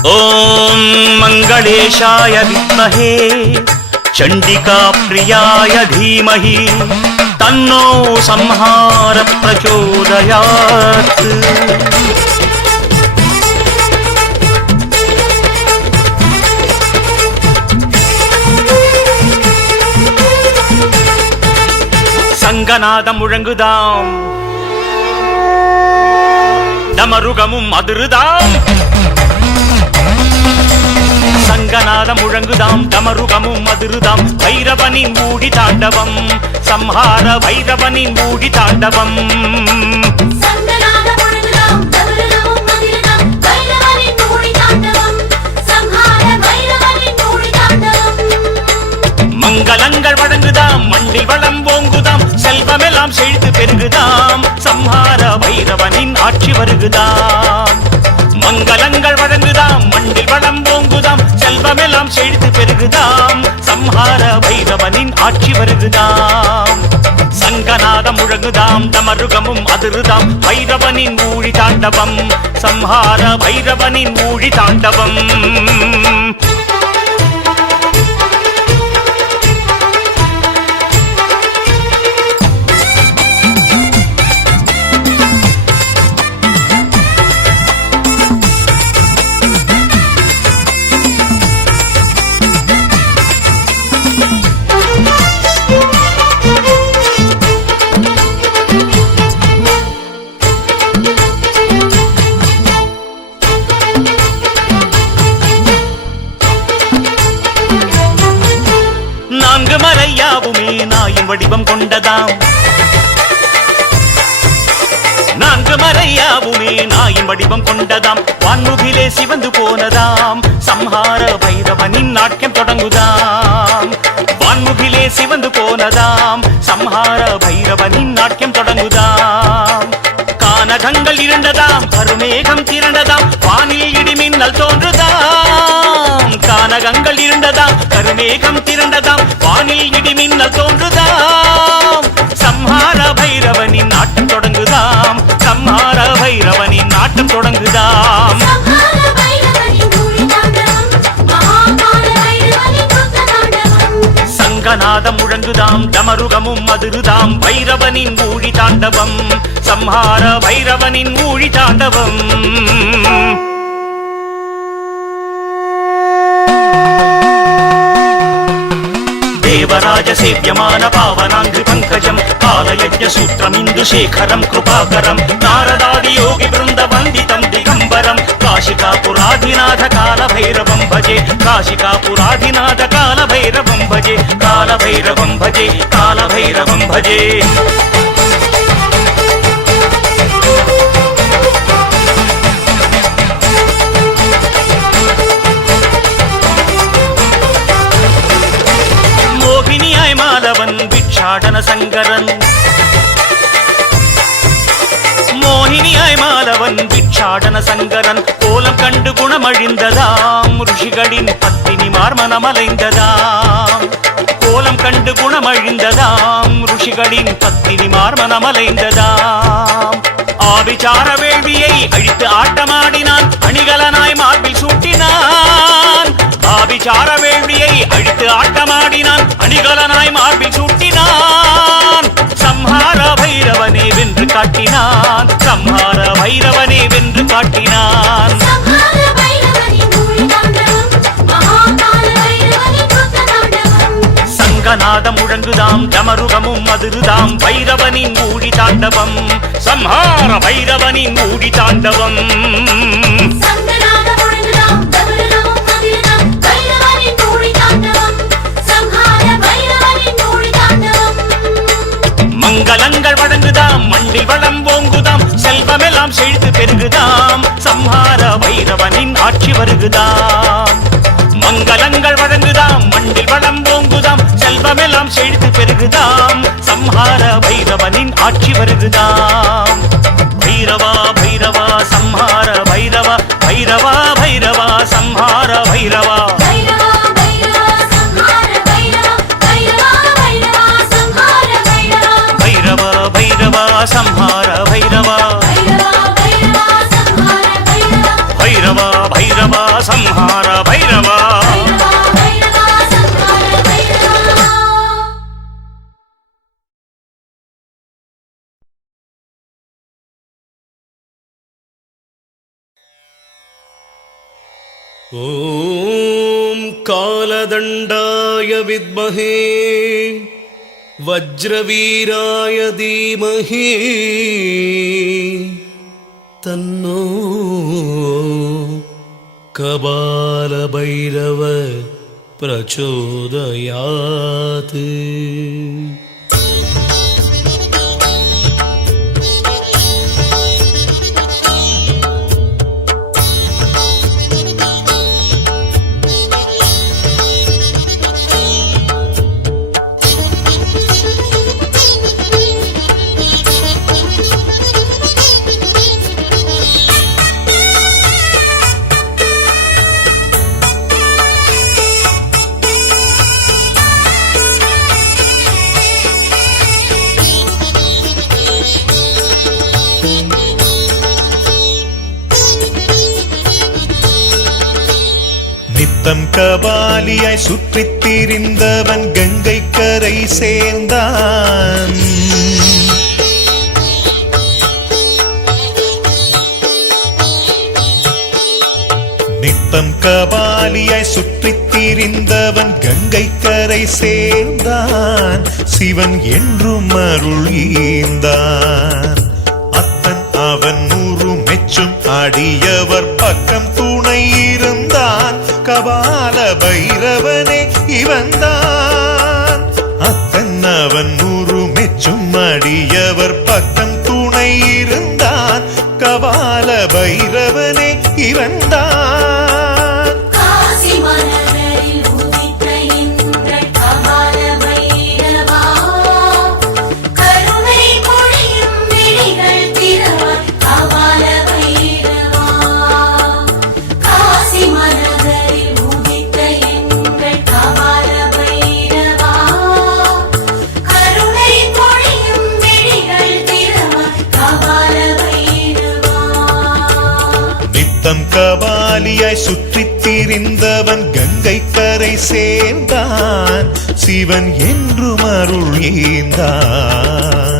ओम मंगलेशाय विद्महे चंडिका प्रियाय धीमहि तन्नो संहार प्रचोदयात्। சங்கநாதம் முழங்குதாம், டமருகமும் அதிருதாம். சங்கநாதம் முழங்குதாம், டமருகமும் அதிருதாம். பைரவனின் மூடி தாண்டவம், சம்ஹார பைரவனின் மூடி தாண்டவம். மங்களங்கள் வழங்குதாம், மண்டில் வளம் ஓங்குதாம். செல்வமெல்லாம் செழித்து பெருகுதாம், சம்ஹார பைரவனின் ஆட்சி வருகுதாம். மங்களங்கள் வழங்குதாம், மண்டில் வளம் ஓங்குதாம். செல்வமெல்லாம் செழித்து பெருகுதாம், சம்ஹார பைரவனின் ஆட்சி வருகுதாம். சங்கநாதம் முழங்குதாம், டமருகமும் அதிருதாம். பைரவனின் ஊழி தாண்டவம், சம்ஹார பைரவனின் ஊழி தாண்டவம். நான்கு மறையாவுமே நாயின் வடிவம் கொண்டதாம். நான்கு மறையாவுமே நாயின் வடிவம் கொண்டதாம். வான்முகிலே சிவந்து போனதாம், சம்ஹார பைரவனின் நாட்யம் தொடங்குதாம். வான்முகிலே சிவந்து போனதாம், சம்ஹார பைரவனின் நாட்யம் தொடங்குதாம். கானகங்கள் இருண்டதாம், கருமேகம் திரண்டதாம். வானில் இடிமின்னல் தோன்றுதாம். கானகங்கள் இருண்டதாம், கருமேகம் திரண்டதாம். வானில் இடிமின்னல் தோன்றுதாம். சம்ஹார பைரவனின் நாட்டம் தொடங்குதாம், சம்ஹார பைரவனின் நாட்டம் தொடங்குதாம். சங்கநாதம் முழங்குதாம், டமருகமும் அதிருதாம். பைரவனின் ஊழி தாண்டவம், சம்ஹார பைரவனின் ஊழி தாண்டவம். தேவராஜ சேவ்யமான பாவனாங்கிரி பங்கஜம், காலயஜ்ஞ சூத்திரமிந்து சேகரம் கிருபாகரம். நாரதாதி யோகி பிருந்த வந்திதம் திகம்பரம். காஷிகா புராதிநாத கால பைரவம் பஜே, காஷிகா புராதிநாத கால பைரவம் பஜே, கால பைரவம் பஜே, கால பைரவம் பஜே. மோகினியாய் மாலவன் பிட்சாடன சங்கரன். மோகினியாய் மாலவன் பிட்சாடன சங்கரன். கோலம் கண்டு குணமழிந்ததாம், ருஷிகளின் பத்தினிமார் மனமலைந்ததாம். கோலம் கண்டு குணமழிந்ததாம், ருஷிகளின் பத்தினிமார் மனமலைந்ததாம். ஆபிசார வேள்வியை அழித்து ஆட்டமாடினான், அணிகலனாய் மார்பில் சூட்டினான். ஆபிசார வேள்வியை அழித்து ஆட்டமாடினான், அணிகலனாய் மார்பில் சூட்டினான். சம்ஹார பைரவனே வென்று காட்டினான், சம்ஹார பைரவனே வென்று காட்டினான். சங்கநாதம் முழங்குதாம், டமருகமும் அதிருதாம். பைரவனின் ஊழி தாண்டவம், சம்ஹார பைரவனின் ஊழி தாண்டவம். மங்களங்கள் வழங்குதாம், மண்டில் வளம் ஓங்குதாம். செல்வமெல்லாம் செழித்து பெருகுதாம், சம்ஹார பைரவனின் ஆட்சி வருகுதாம். மங்களங்கள் வழங்குதாம், மண்டில் வளம் ஓங்குதாம். செல்வமெல்லாம் செழித்து பெருகுதாம், சம்ஹார பைரவனின் ஆட்சி வருகுதாம். பைரவா பைரவா சம்ஹார பைரவா, பைரவா பைரவா சம்ஹார பைரவா. संहार भैरवा, भैरवा भैरवा సంహార భైరవా ॐ कालदण्डाय विद्महे वज्रवीराय धीमहि तन्नो कपालभैरव प्रचोदयात्। நித்தம் கபாலியாய் சுற்றித் திரிந்தவன் கங்கை கரை சேர்ந்தான். நித்தம் கபாலியாய் சுற்றித் திரிந்தவன் கங்கை கரை சேர்ந்தான். சிவன் என்றும் அருள் ஈந்தான். அத்தன் அவன் நூறு மெச்சும் அடியவர் பக்கம் துணை இருந்தான். கபால பைரவனே இவன்தான். அத்தன் அவன் நூறு மெச்சும் அடியவர் பக்கம் துணை இருந்தான். கபால பைரவனே இவன்தான். கபாலியாய் சுற்றித் திரிந்தவன் கங்கை கரை சேர்ந்தான். சிவன் என்றும் அருள் ஈந்தான்.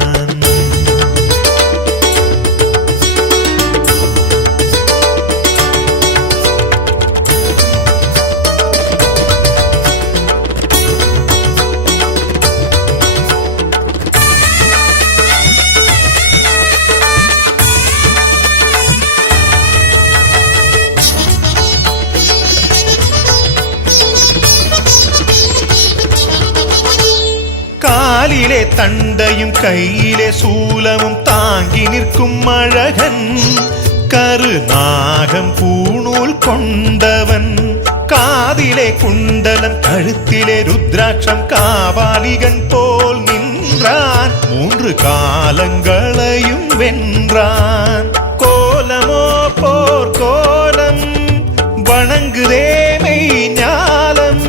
காலிலே தண்டையும் கையிலே சூலமும் தாங்கி நிற்கும் அழகன். கருநாகம் பூணூல் கொண்டவன். காதிலே குண்டலம் கழுத்திலே ருத்ராட்சம். காவாலிகன் போல் நின்றான். 3 காலங்களையும் வென்றான். கோலமோ போர் கோலம் வணங்குதே மெய் ஞாலம்.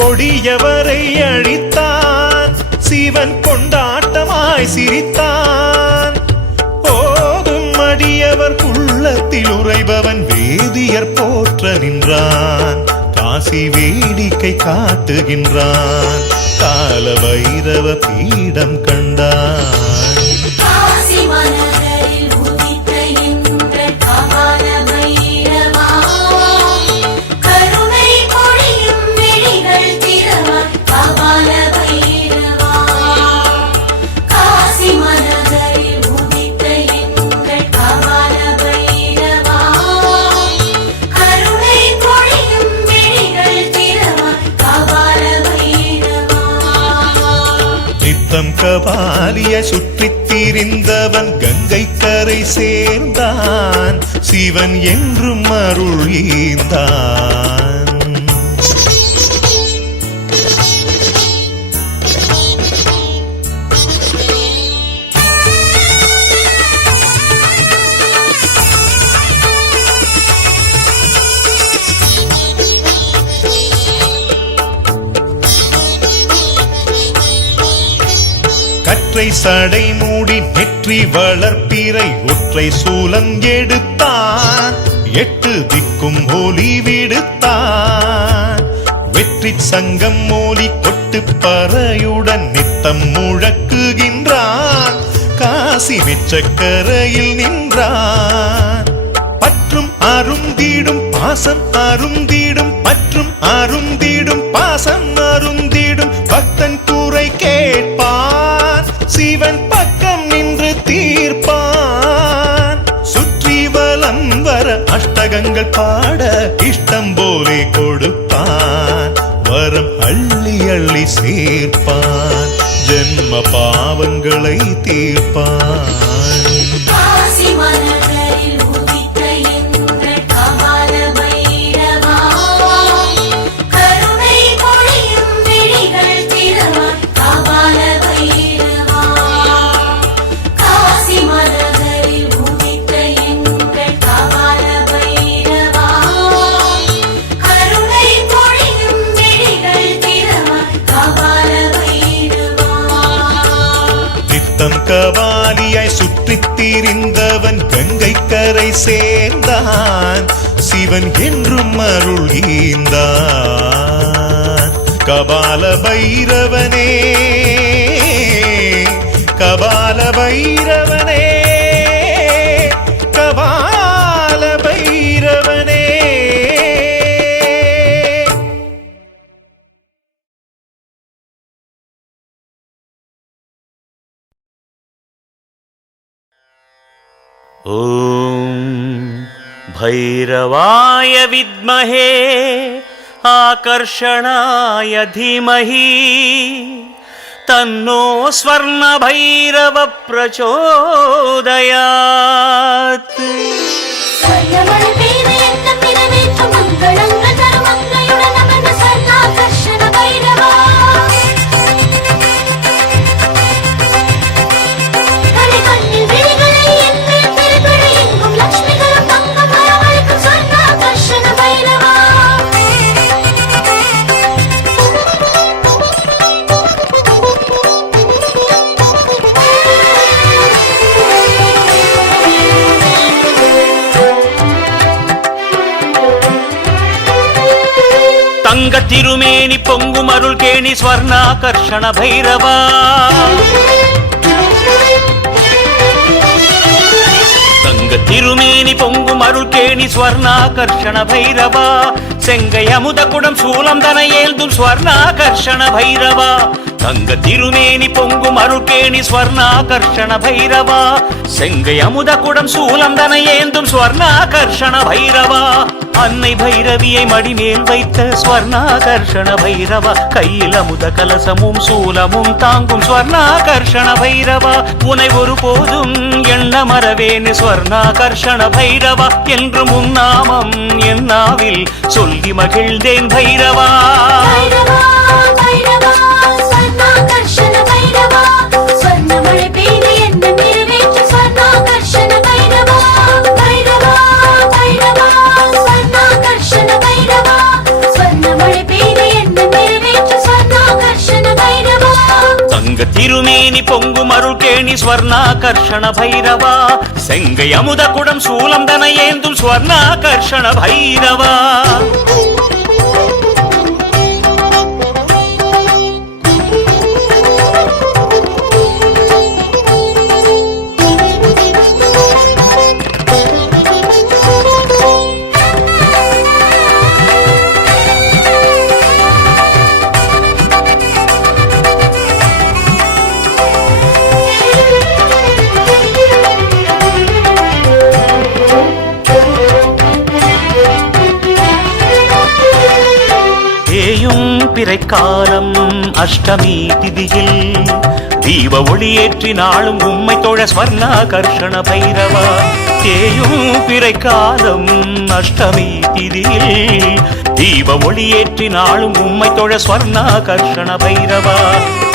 கொடியவரை அழித்தான். சிவன் கொண்டாட்டமாய் சிரித்தான். ஓதும் அடியவர் உள்ளத்தில் உறைபவன் வேதியர் போற்ற நின்றான். காசி வேடிக்கை காட்டுகின்றான். கால பைரவ பீடம் கண்டான். கபாலிய சுற்றித் திரிந்தவன் கங்கை கரை சேர்ந்தான். சிவன் என்றும் அருள் ஈந்தான். கற்றை சடை மூடி நெற்றி வளர்ப்பிறை ஒற்றை சூலம் எடுத்தான். 8 திக்கும் ஒலி விடுத்தான். வெற்றி சங்கம் மோலி கொட்டு பறையுடன் நித்தம் முழக்குகின்றான். காசி மெச்சக்கரையில் நின்றான். பற்றும் அருந்திடும் பாசம் அருந்திடும், பற்றும் அருந்திடும் பாசம் அருந்திடும். பக்தன் கூரை கேட்பான், சிவன் பக்கம் நின்று தீர்ப்பான். சுற்றி வலம் வர அஷ்டகங்கள் பாட இஷ்டம் போலே கொடுப்பான். வரம் அள்ளி அள்ளி சேர்ப்பான், ஜென்ம பாவங்களை தீர்ப்பான். கபாலியாய் சுற்றித் திரிந்தவன் கங்கை கரை சேர்ந்தான். சிவன் என்றும் அருள் ஈந்தான். கபால பைரவனே கபால பைரவனே கபால பைரவனே. ஓம் भैरवाय विद्महे आकर्षणाय धीमहि तन्नो स्वर्णभैरव प्रचोदयात्. தங்க திருமேனி பொங்கும் அருள் கேணி ஸ்வர்ணாகர்ஷண பைரவா. தங்க திருமேனி பொங்கும் அருள் கேணி ஸ்வர்ணாகர்ஷண பைரவா. செங்கை அமுத குடம் சூலம் தன ஏந்தும் ஸ்வர்ணாகர்ஷண பைரவா. தங்க திருமேனி பொங்கும் அருள்கேணி ஸ்வர்ணாகர்ஷண பைரவா. செங்கை அமுத குடம் சூலம் தன ஏந்தும் ஸ்வர்ணாகர்ஷண பைரவா. அன்னை பைரவியை மடிமேல் வைத்த ஸ்வர்ணாகர்ஷண பைரவா. கையில் அமுத கலசமும் சூலமும் தாங்கும் ஸ்வர்ணாகர்ஷண பைரவா. உனை ஒரு போதும் எண்ண மறவேன் ஸ்வர்ணாகர்ஷண பைரவா. என்று முன்னாமம் என் நாவில் சொல்லி மகிழ்ந்தேன் பைரவா. திருமேனி பொங்கும் அருள்கேணி ஸ்வர்ணாகர்ஷண பைரவா. செங்கை அமுத குடம் சூலம் தன ஏந்தும் ஸ்வர்ணாகர்ஷண பைரவா. பிறைக்காலம் அஷ்டமி திதியில் தீப ஒளியேற்றி நாளும் உம்மை தொழ ஸ்வர்ணாகர்ஷண பைரவா. தேயும் பிறைக்காலம் அஷ்டமி திதியில் தீப ஒளியேற்றி நாளும் உம்மை தொழ ஸ்வர்ணாகர்ஷண பைரவா.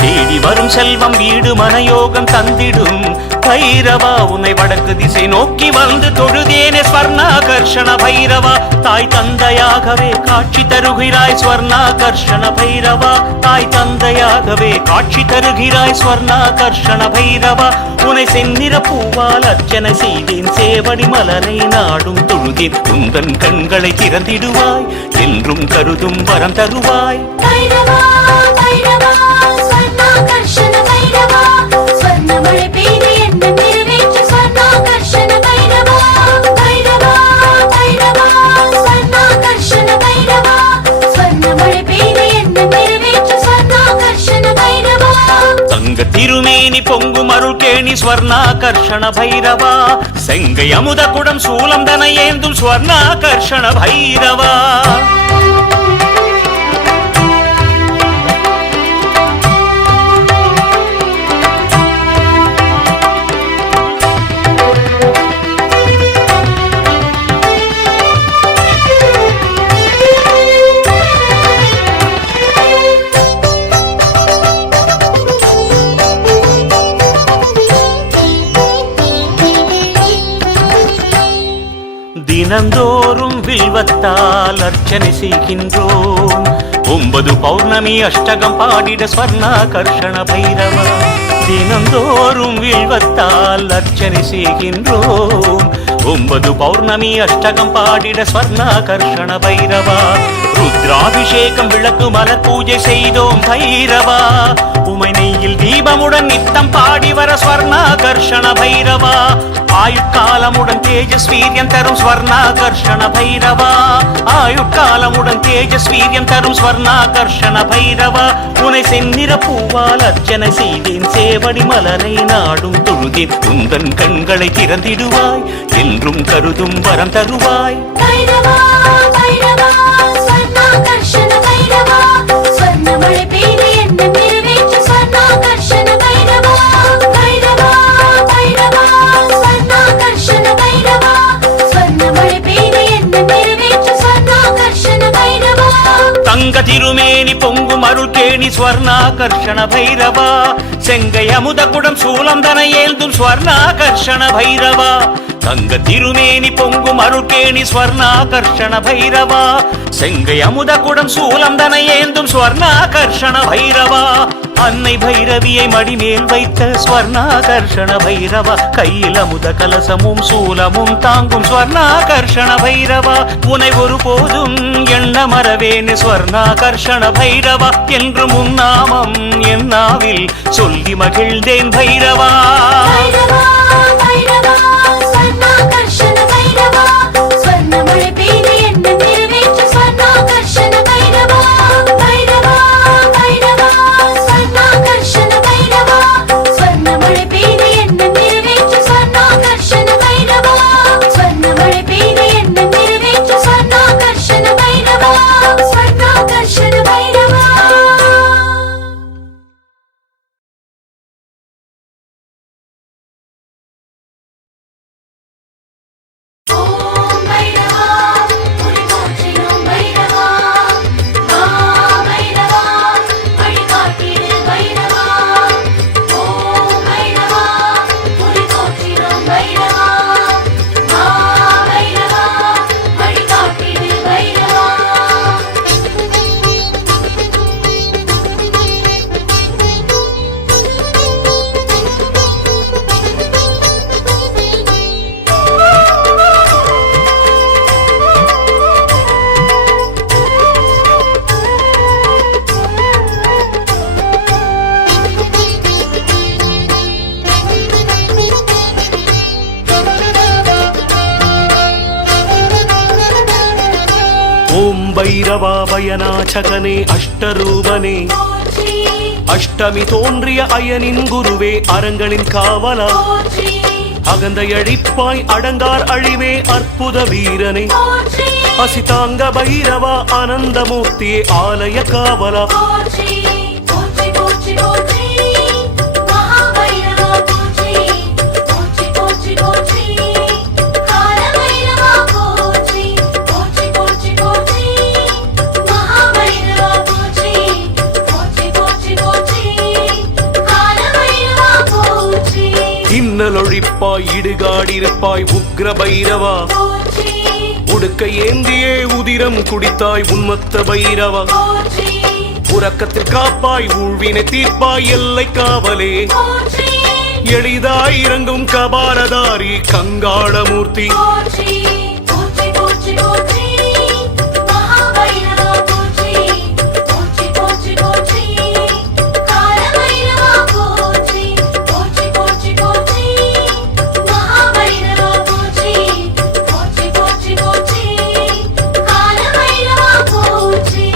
தேடி வரும் செல்வம் வீடு மனயோகம் தந்திடும் பைரவா உன்னை வடக்கு திசை நோக்கி வந்து தொழுதேனே ஸ்வர்ணாகர்ஷண பைரவா தாய் தந்தையாகவே காட்சி தருகிறாய் ஸ்வர்ணாகர்ஷண பைரவா தாய் தந்தையாகவே காட்சி தருகிறாய் ஸ்வர்ணாகர்ஷண பைரவா உன்னை செந்நிற பூவால் அர்ச்சனை செய்தேன் சேவடி மலரை நாடும் தொழுதேன் உந்தன் கண்களை திறந்திடுவாய் என்றும் கருதும் வரம் தருவாய் பைரவா பைரவா ஸ்வர்ணாகர்ஷண பைரவா ஸ்வர்ணமழை பெய்து என்ன நிறைவேற்று ஸ்வர்ணாகர்ஷண பைரவா பைரவா பைரவா ஸ்வர்ணாகர்ஷண பைரவா ஸ்வர்ணமழை பெய்து என்ன நிறைவேற்று ஸ்வர்ணாகர்ஷண பைரவா தங்க திருமேனி பொங்கும் அருள் கேணி ஸ்வர்ணாகர்ஷண பைரவா செங்கை அமுத குடம் சூலம் தன ஏந்தும் ஸ்வர்ணாகர்ஷண பைரவா தினந்தோறும் வில்வத்தால் அர்ச்சனை செய்கின்றோம் 9 பௌர்ணமி அஷ்டகம் பாடிட ஸ்வர்ணாகர்ஷண பைரவா தினந்தோறும் வில்வத்தால் அர்ச்சனை செய்கின்றோம் 9 பௌர்ணமி அஷ்டகம் பாடிட ஸ்வர்ணாகர்ஷண பைரவா ருத்ராபிஷேகம் விளக்கு மலர் பூஜை செய்தோம் பைரவா உமை நெய்யில் தீபமுடன் நித்தம் பாடி வர ஸ்வர்ணாகர்ஷண பைரவா ஆயுட்காலமுடன் தேஜஸ்வீரியம் தரும் ஸ்வர்ணாகர்ஷண பைரவா ஆயுட்காலமுடன் தேஜஸ்வீரியம் தரும் ஸ்வர்ணாகர்ஷண பைரவா உனை செந்நிற பூவால் அர்ச்சனை செய்தேன் சேவடி மலரை நாடும் தொழுதேன் உந்தன் கண்களை திறந்திடுவாய் என்றும் கருதும் வரம் தருவாய் பைரவா பைரவா ஸ்வர்ணாகர்ஷண பைரவா ஸ்வர்ணமழை பெய்து என்ன நிறைவேற்று ஸ்வர்ணாகர்ஷண பைரவா பைரவா பைரவா ஸ்வர்ணாகர்ஷண பைரவா ஸ்வர்ணமழை பெய்து என்ன நிறைவேற்று ஸ்வர்ணாகர்ஷண பைரவா தங்க திருமேனி பொங்கும் அருள் கேணி ஸ்வர்ணாகர்ஷண பைரவா செங்கை அமுத குடம் சூலம் தன ஏந்தும் ஸ்வர்ணாகர்ஷண பைரவா தங்க திருமேனி பொங்கும் அருள் கேணி ஸ்வர்ணாகர்ஷண பைரவா செங்கை அமுத குடம் சூலம் தன ஏந்தும் ஸ்வர்ணாகர்ஷண பைரவா அன்னை பைரவியை மடிமேல் வைத்த ஸ்வர்ணாகர்ஷண பைரவா கையில் அமுத கலசமும் சூலமும் தாங்கும் ஸ்வர்ணாகர்ஷண பைரவா உனை ஒருபோதும் எண்ண மறவேன் ஸ்வர்ணாகர்ஷண பைரவா என்று முன்னாமம் என் நாவில் சொல்லி மகிழ்ந்தேன் பைரவா பைரவா பைரவா ஸ்வர்ணாகர்ஷண பைரவா ஸ்வர்ணமழை பெய்து என்ன நிறைவேற்று ஸ்வர்ணாகர்ஷண பைரவா பைரவா பைரவா ஸ்வர்ணாகர்ஷண பைரவா ஸ்வர்ணமழை பெய்து என்ன நிறைவேற்று ஸ்வர்ணாகர்ஷண பைரவா ஸ்வர்ணமழை பெய்து என்ன நிறைவேற்று ஸ்வர்ணாகர்ஷண பைரவா ஸ்வர்ணாகர்ஷண பைரவா பைரவாபயநாசகனே அஷ்டரூபனே அஷ்டமி தோன்றிய அயனின் குருவே அரங்களின் காவலா அகந்தையழிப்பாய் அடங்கார் அழிவே அற்புத வீரனே அசிதாங்க பைரவா ஆனந்தமூர்த்தியே ஆலய காவலா இடுகாடிருப்பாய் உக்ர பைரவா போற்றி உடுக்கை ஏந்தியே உதிரம் குடித்தாய் உன்மத்த பைரவா போற்றி உறக்கத்தில் காப்பாய் ஊழ்வினை தீர்ப்பாய் எல்லை காவலே போற்றி எளிதாய் இறங்கும் கபாலதாரி கங்காளமூர்த்தி போற்றி போற்றி போற்றி போற்றி மகாபைரவா போற்றி போற்றி போற்றி போற்றி காலபைரவா போற்றி போற்றி போற்றி போற்றி மகாபைரவா போற்றி போற்றி போற்றி போற்றி காலபைரவா போற்றி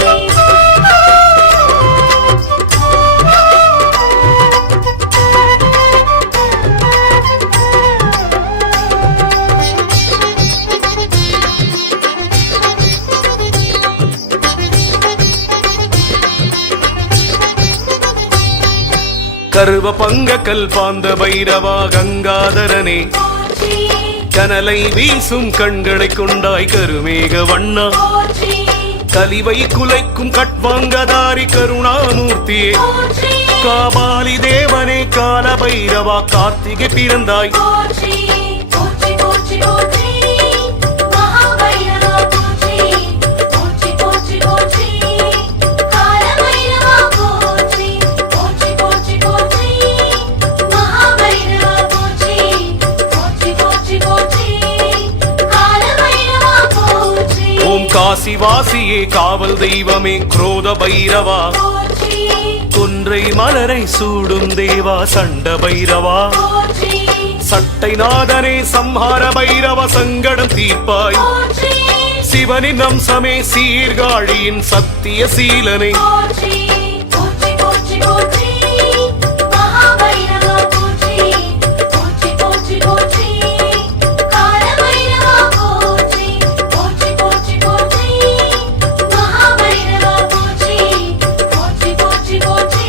கருவ பங்க கல்பாந்த பைரவா கங்காதரனே போற்றி கனலை வீசும் கண்களை கொண்டாய் கருமேக வண்ணா போற்றி கலிவை குலைக்கும் கட்வாங்கதாரி கருணாமூர்த்தியே போற்றி காபாலி தேவனே கால பைரவா கார்த்திகை பிறந்தாய் போற்றி போற்றி போற்றி போற்றி மகாபைரவா போற்றி போற்றி போற்றி போற்றி காலபைரவா போற்றி போற்றி போற்றி போற்றி மகாபைரவா போற்றி போற்றி போற்றி போற்றி காலபைரவா போற்றி ஓம் காசிவாசியே காவல் தெய்வமே குரோத பைரவா போற்றி கொன்றை மலரை சூடும் தேவா சண்ட பைரவா போற்றி சட்டை நாதனே சம்ஹார பைரவ சங்கடம் தீர்ப்பாய் போற்றி சிவனின் அம்சமே சீர்காழியின் சத்திய சீலனை போற்றி போற்றி போற்றி போற்றி மகாபைரவா போற்றி போற்றி போற்றி போற்றி காலபைரவா போற்றி போற்றி போற்றி போற்றி மகாபைரவா போற்றி போற்றி போற்றி போற்றி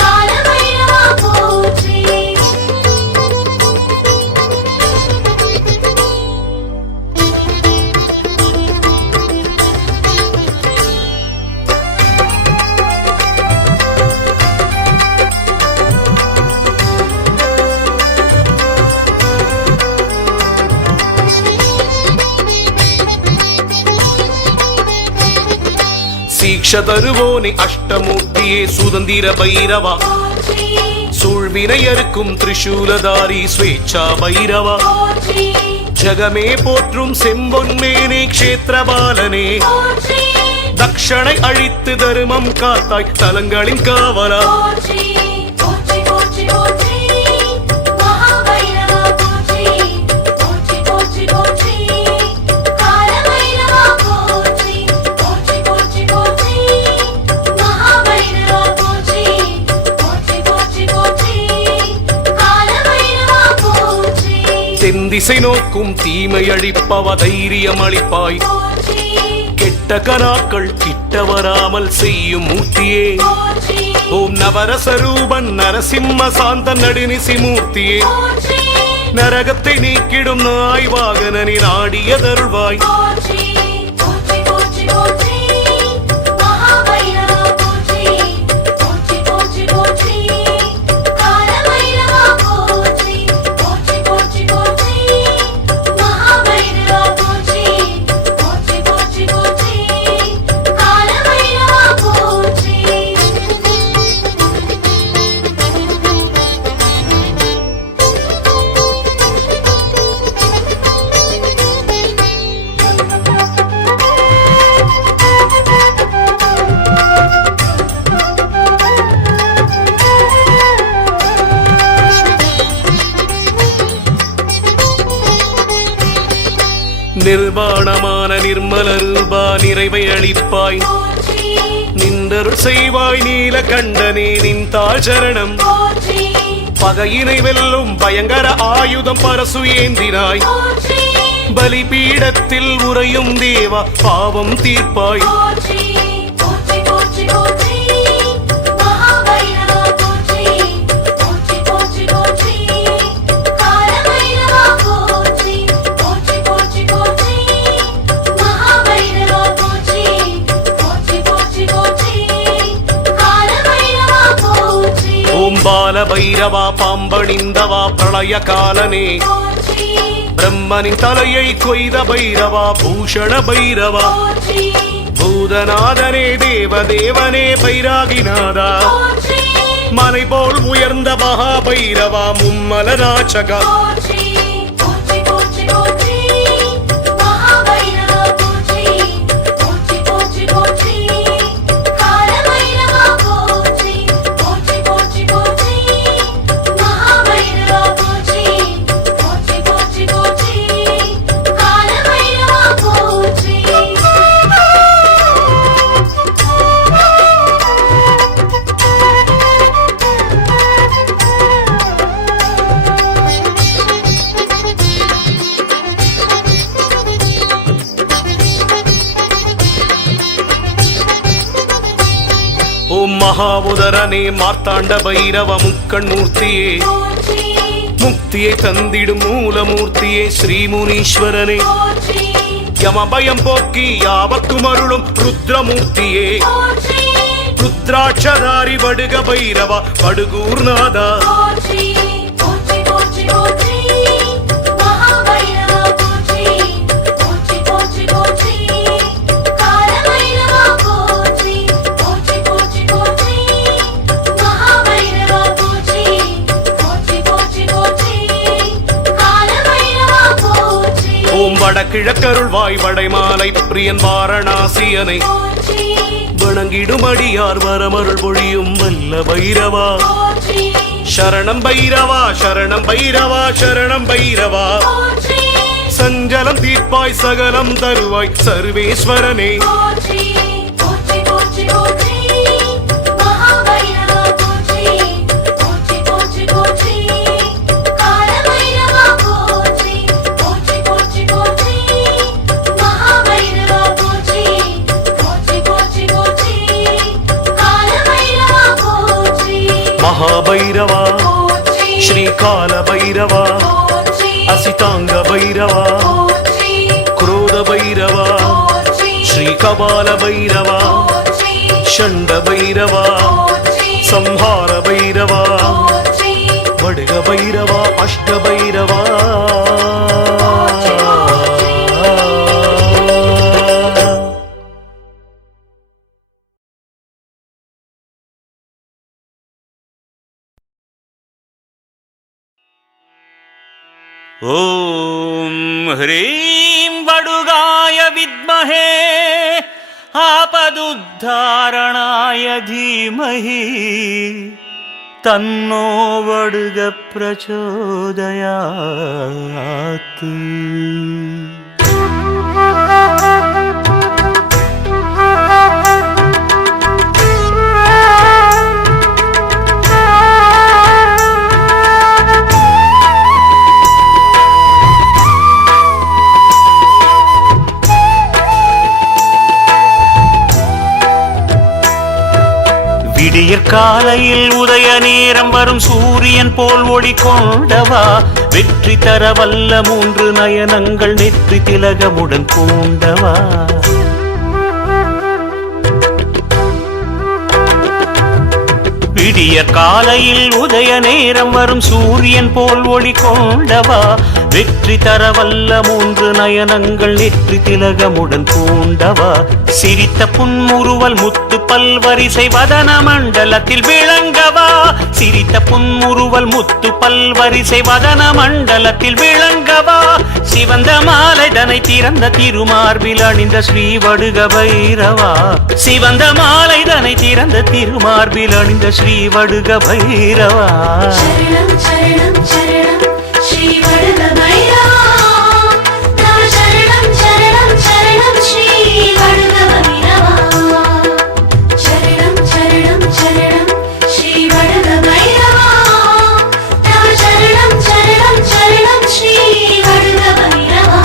காலபைரவா போற்றி சீக்ஷ தருவோனே அஷ்டமூர்த்தியே சுதந்திர பைரவா போற்றி சூழ்வினையருக்கும் திரிசூலதாரி ஸ்வேச்சா பைரவா போற்றி ஜகமே போற்றும் செம்பொன்மேனே க்ஷேத்திரபாலனே போற்றி தக்ஷணை அழித்து தருமம் காத்தாய் தலங்களின் காவலா போற்றி போற்றி போற்றி போற்றி மகாபைரவா போற்றி போற்றி போற்றி போற்றி காலபைரவா போற்றி போற்றி போற்றி போற்றி மகாபைரவா போற்றி போற்றி போற்றி போற்றி காலபைரவா போற்றி தென்திசை நோக்கும் தீமை அழிப்பவ தைரியம் அளிப்பாய் போற்றி கெட்ட கனாக்கள் கிட்ட வராமல் செய்யும் மூர்த்தியே போற்றி ஓம் நவரசரூபன் நரசிம்ம சாந்த நடுநிசி மூர்த்தியே போற்றி நரகத்தை நீக்கிடும் நாய் வாகனனி நாடியதருள்வாய் போற்றி போற்றி போற்றி போற்றி மகாபைரவா போற்றி போற்றி போற்றி போற்றி காலபைரவா போற்றி போற்றி போற்றி போற்றி மகாபைரவா போற்றி போற்றி போற்றி போற்றி காலபைரவா போற்றி நிர்வாணமான நிர்மல ரூபா நிறைவை அளிப்பாய் போற்றி நின்றருள் செய்வாய் நீலகண்டனே நின் தாழ் சரணம் போற்றி பகையினை வெல்லும் பயங்கர ஆயுதம் பரசு ஏந்தினாய் போற்றி பலிபீடத்தில் உறையும் தேவா பாவம் தீர்ப்பாய் போற்றி போற்றி போற்றி போற்றி மகாபைரவா போற்றி போற்றி போற்றி போற்றி காலபைரவா போற்றி போற்றி போற்றி போற்றி மகாபைரவா போற்றி போற்றி போற்றி போற்றி காலபைரவா போற்றி ஓம் பால கால பைரவா பாம்பணிந்தவா பிரளய காலனே போற்றி பிரம்மனின் தலையை கொய்த பைரவா பூஷண பைரவா போற்றி பூதநாதனே தேவதேவனே பைராகிநாதா போற்றி மலை போல் உயர்ந்த மகா பைரவா மும்மல நாச்சகா போற்றி போற்றி போற்றி போற்றி மகாபைரவா போற்றி போற்றி போற்றி போற்றி காலபைரவா போற்றி போற்றி போற்றி போற்றி மகாபைரவா போற்றி போற்றி போற்றி போற்றி காலபைரவா போற்றி ஓம் மகாவுதரனே மார்த்தாண்ட பைரவ முக்கண் மூர்த்தியே போற்றி முக்தியை தந்திடும் மூலமூர்த்தியே ஸ்ரீமுனீஸ்வரனே போற்றி யமபயம் போக்கி யாவக்கும் அருளும் ருத்ரமூர்த்தியே போற்றி ருத்ராட்சதாரி வடுக பைரவா படுகூர்நாதா போற்றி போற்றி போற்றி போற்றி மகாபைரவா போற்றி போற்றி போற்றி போற்றி காலபைரவா போற்றி போற்றி போற்றி போற்றி மகாபைரவா போற்றி போற்றி போற்றி போற்றி காலபைரவா போற்றி ஓம் வடகிழக்கருள்வாய் வடைமாலை பிரியன் வாரணாசியனை போற்றி வணங்கிடுமடியார் வரமருள் பொழியும் வல்ல பைரவா போற்றி சரணம் பைரவா சரணம் பைரவா சரணம் பைரவா போற்றி சஞ்சலம் தீர்ப்பாய் சகலம் தருவாய் சர்வேஸ்வரனே போற்றி போற்றி போற்றி போற்றி மகாபைரவா போற்றி போற்றி போற்றி போற்றி காலபைரவா போற்றி போற்றி போற்றி போற்றி மகாபைரவா போற்றி போற்றி போற்றி போற்றி காலபைரவா போற்றி மகாபைரவா போற்றி ஸ்ரீகால பைரவா போற்றி அசிதாங்க பைரவா போற்றி குரோத பைரவா போற்றி ஸ்ரீகபால பைரவா போற்றி ஷண்ட பைரவா போற்றி சம்ஹார பைரவா போற்றி வடுக பைரவா அஷ்ட பைரவா ॐ ह्रीं वडुगाय विद्महे आपदुद्धारणाय धीमहि तन्नो वडुग प्रचोदयात् விடியற் காலையில் உதய நேரம் வரும் சூரியன் போல் ஒளி கொண்டவா வெற்றி தர வல்ல மூன்று நயனங்கள் நெற்றி திலகமுடன் பூண்டவா விடியற் காலையில் உதய நேரம் வரும் சூரியன் போல் ஒளி கொண்டவா வெற்றி தர வல்ல மூன்று நயனங்கள் நெற்றி திலகமுடன் பூண்டவா சிரித்த புன்முறுவல் முத்து பல்வரிசை வதன மண்டலத்தில் விளங்கவா சிரித்த புன்முறுவல் முத்து பல்வரிசை வதன மண்டலத்தில் விளங்கவா சிவந்த மாலை தனை திறந்த திருமார்பில் அணிந்த ஸ்ரீ வடுக பைரவா சிவந்த மாலை தனை திறந்த திருமார்பில் அணிந்த ஸ்ரீ வடுக பைரவா சரணம் சரணம் சரணம் ஸ்ரீ வடுக பைரவா நம சரணம் சரணம் சரணம் ஸ்ரீ வடுக பைரவா சரணம் சரணம் சரணம் ஸ்ரீ வடுக பைரவா நம சரணம் சரணம் சரணம் ஸ்ரீ வடுக பைரவா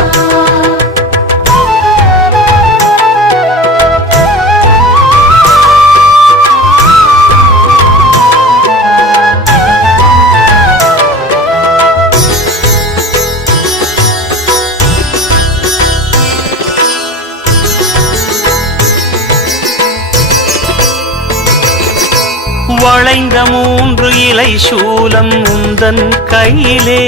வளைந்த 3 இலை சூலம் உந்தன் கையிலே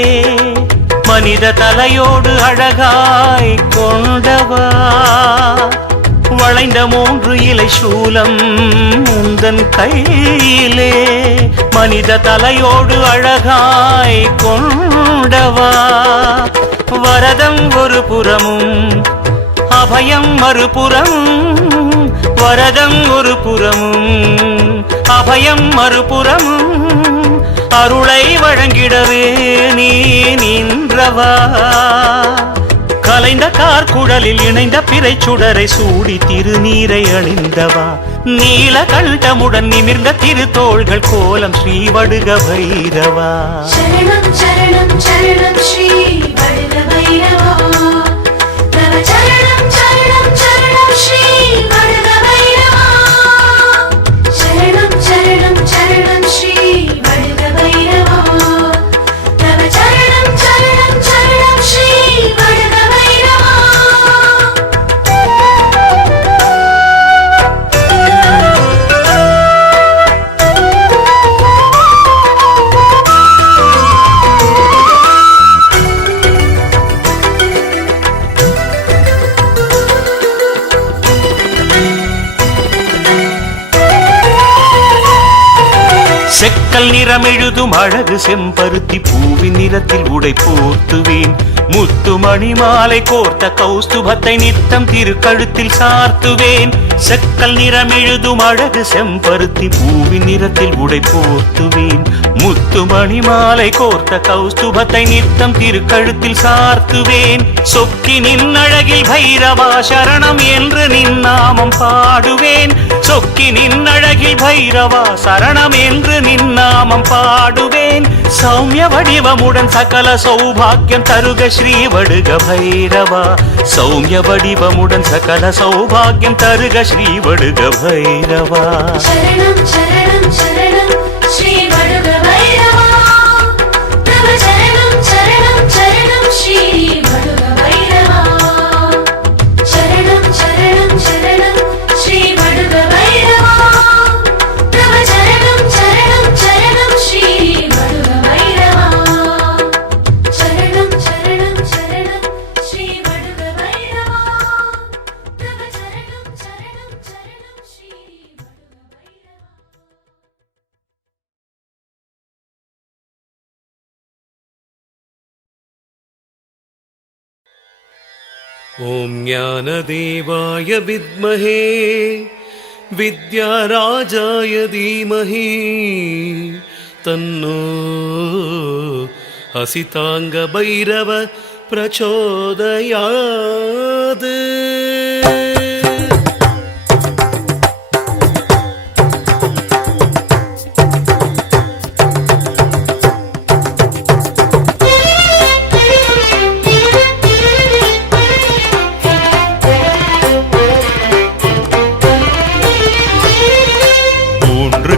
மனித தலையோடு அழகாய் கொண்டவா வளைந்த 3 இலை சூலம் உந்தன் கையிலே மனித தலையோடு அழகாய் கொண்டவா வரதம் ஒரு புறமும் அபயம் மறுபுறமும் வரதம் ஒரு புறமும் அபயம் மறுபுறமும் அருளை வழங்கிடவே நீ நின்றவா கலைந்த கார்குழலில் இணைந்த பிறை சுடரை சூடி திருநீரை அணிந்தவா நீல கண்டமுடன் நிமிர்ந்த திருத்தோள்கள் கோலம் ஸ்ரீ வடுக பைரவா சரணம் சரணம் சரணம் ஸ்ரீ வடுக பைரவா தவ சரணம் சரணம் சரணம் ஸ்ரீ வடுக பைரவா சரணம் சரணம் சரணம் ஸ்ரீ வடுக பைரவா தவ சரணம் சரணம் சரணம் ஸ்ரீ வடுக பைரவா செக்கல் நிறம் எழுதும் அழகு செம்பருத்தி பூவின் நிறத்தில் உடை போர்த்துவேன் முத்துமணி மாலை கோர்த்த கௌஸ்துபத்தை நித்தம் திருக்கழுத்தில் சார்த்துவேன் செக்கல் நிறம் எழுதும் அழகு செம்பருத்தி பூவின் நிறத்தில் உடை போர்த்துவேன் முத்துமணி மாலை கோர்த்த கௌஸ்துபத்தை நித்தம் திருக்கழுத்தில் சார்த்துவேன் சொக்கி நின் அழகில் பைரவா சரணம் என்று நின் நாமம் பாடுவேன் சொக்கி நின் அழகில் பைரவா சரணம் என்று நின் நாமம் பாடுவேன் சௌமிய வடிவமுடன் சகல சௌபாக்கியம் தருக ஸ்ரீ வடுக பைரவா சௌமிய வடிவமுடன் சகல சௌபாக்கியம் தருக ஸ்ரீ வடுக பைரவா சரணம் சரணம் சரணம் ஸ்ரீ வடுக பைரவா தவ சரணம் சரணம் சரணம் ஸ்ரீ வடுக பைரவா சரணம் சரணம் சரணம் ஸ்ரீ வடுக பைரவா தவ சரணம் சரணம் சரணம் ஸ்ரீ வடுக பைரவா சரணம் சரணம் சரணம் ஸ்ரீ வடுக பைரவா தவ சரணம் சரணம் சரணம் ஸ்ரீ வடுக பைரவா ॐ ज्ञानदेवाय विद्महे विद्याराजाय धीमहि तन्नो हसिताङ्गभैरव प्रचोदयात्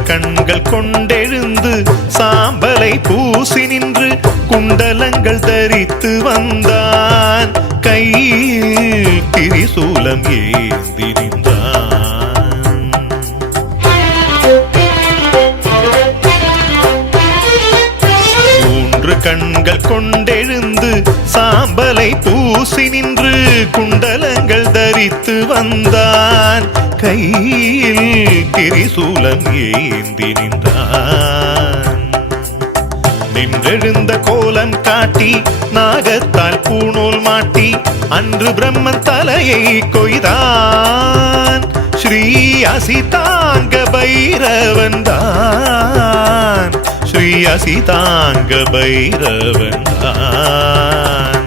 கண்கள் கொண்டெழுந்து சாம்பலை பூசி நின்று குண்டலங்கள் தரித்து வந்தான் கையில் திரிசூலம் ஏந்தி நின்றான் மூன்று கண்கள் கொண்டெழுந்து சாம்பலை பூசி நின்று குண்டலங்கள் தரித்து வந்தான் கையில் திரிசூலம் ஏந்தி நின்றான் நின்றெழுந்த கோலம் காட்டி நாகத்தால் பூணூல் மாட்டி அன்று பிரம்மன் தலையை கொய்தான் ஸ்ரீ அசிதாங்க பைரவன் தான் ஸ்ரீ அசிதாங்க பைரவன் தான்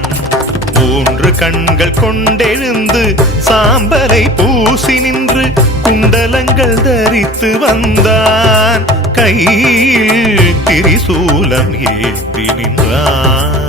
மூன்று கண்கள் கொண்டெழுந்து சாம்பலை பூசி நின்று குண்டலங்கள் தரித்து வந்தான் கையில் திரிசூலம் ஏந்தி நின்றான்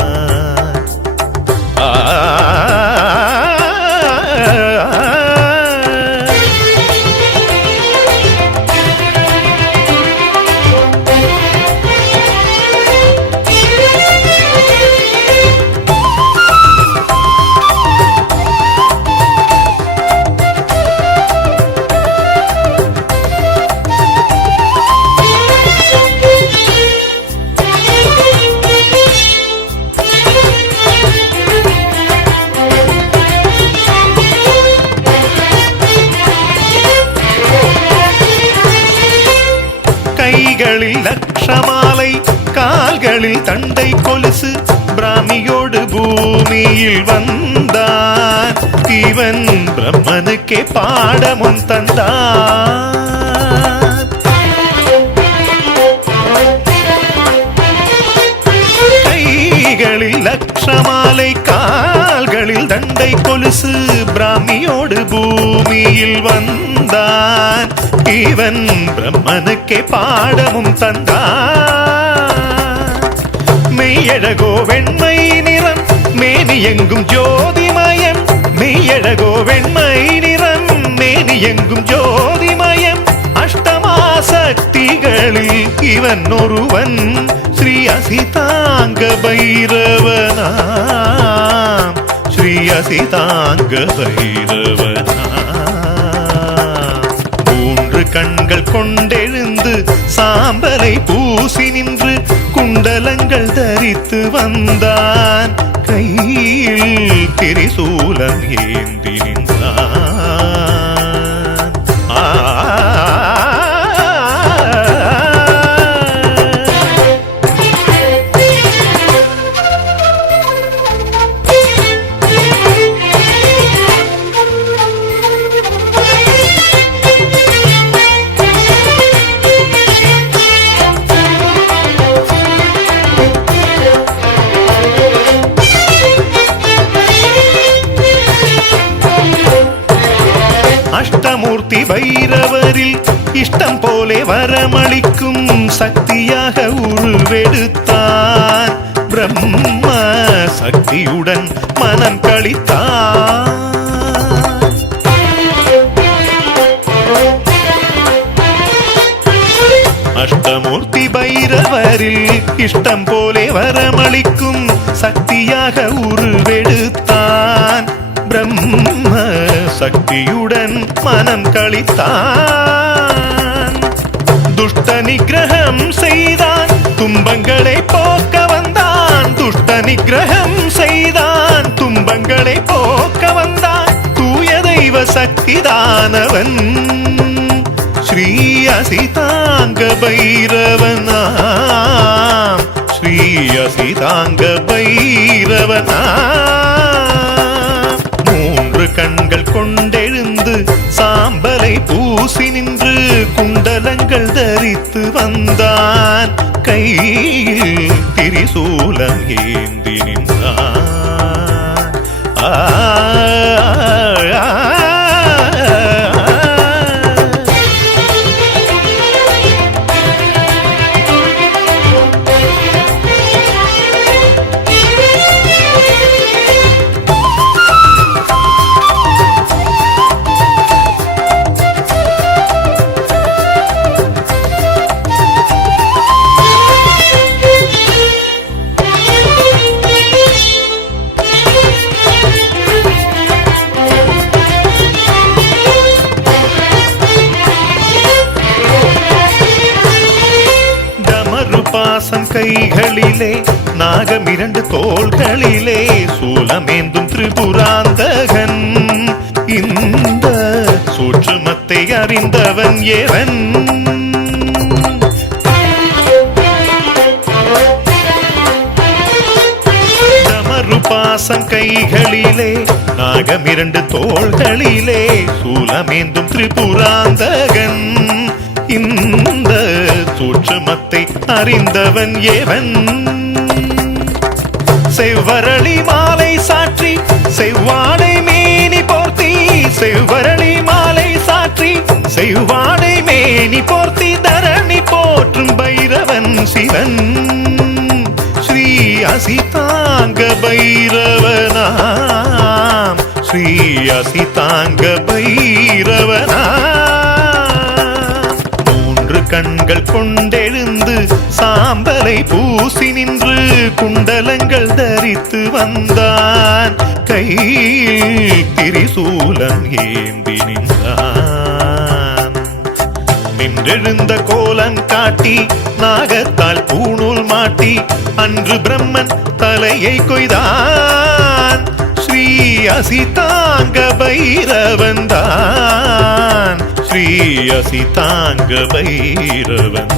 கைகளில் லட்சமாலை கால்களில் தண்டை கொலுசு பிராமியோடு பூமியில் வந்தான் இவன் பிரம்மனுக்கே பாடமும் தந்தான் கைகளில் லட்சமாலை கால்களில் தண்டை கொலுசு பிராமியோடு பூமியில் வந்தான் இவன் பிரம்மனுக்கே பாடமும் தந்தான் மெய்யழகோ வெண்மை நிறம் மேனி எங்கும் ஜோதிமயம் மெய்யழகோ வெண்மை நிறம் மேனி எங்கும் ஜோதிமயம் அஷ்டமா சக்திகளில் இவன் ஒருவன் ஸ்ரீ அசிதாங்க பைரவனாம் ஸ்ரீ அசிதாங்க பைரவனாம் மூன்று கண்கள் கொண்டெழுந்து சாம்பலை பூசி நின்று குண்டலங்கள் தரித்து வந்தான் கையில் திரிசூலம் ஏந்தி நின்றான் அஷ்டமூர்த்தி பைரவரில் இஷ்டம் போலே வரமளிக்கும் சக்தியாக உருவெடுத்தான் பிரம்ம சக்தியுடன் மனம் கழித்தான் அஷ்டமூர்த்தி பைரவரில் இஷ்டம் போலே வரமளிக்கும் சக்தியாக உருவெடுத்தான் பிரம்ம சக்தியுடன் மனம் கழித்தான் துஷ்ட நிகிரகம் செய்தான் துன்பங்களை போக்க வந்தான் துஷ்ட நிகிரகம் செய்தான் துன்பங்களை போக்க வந்தான் தூய தெய்வ சக்திதானவன் ஸ்ரீ அசிதாங்க பைரவனாம் ஸ்ரீ அசிதாங்க பைரவனாம் மூன்று கண்கள் கொண்டெழுந்து சாம்பலை பூசி நின்று குண்டலங்கள் தரித்து வந்தான் கையில் திரிசூலம் ஏந்தி நின்றான் கைகளிலே நாகம் இரண்டு தோள்களிலே சூலமேந்தும் திரிபுராந்தகன் இந்த சூட்சுமத்தை அறிந்தவன் ஏவன் தமருபாசம் கைகளிலே நாகம் இரண்டு தோள்களிலே சூலமேந்தும் திரிபுராந்தகன் இந்த சூட்சுமத்தை அறிந்தவன் ஏவன் செவ்வரளி மாலை சாற்றி செவ்வாடை மேனி போர்த்தி செவ்வரளி மாலை சாற்றி செவ்வாடை மேனி போர்த்தி தரணி போற்றும் பைரவன் சிவன் ஸ்ரீ அசிதாங்க பைரவனாம் ஸ்ரீ அசிதாங்க பைரவனாம் கண்கள் கொண்டெழுந்து சாம்பலை பூசி நின்று குண்டலங்கள் தரித்து வந்தான் கையில் திரிசூலம் ஏந்தி நின்றான் நின்றெழுந்த கோலம் காட்டி நாகத்தால் பூணூல் மாட்டி அன்று பிரம்மன் தலையை கொய்தான் ஸ்ரீ அசிதாங்க பைரவன்தான் ஸ்ரீ ஸ்ரீ அசிதாங்க பைரவன்தான்.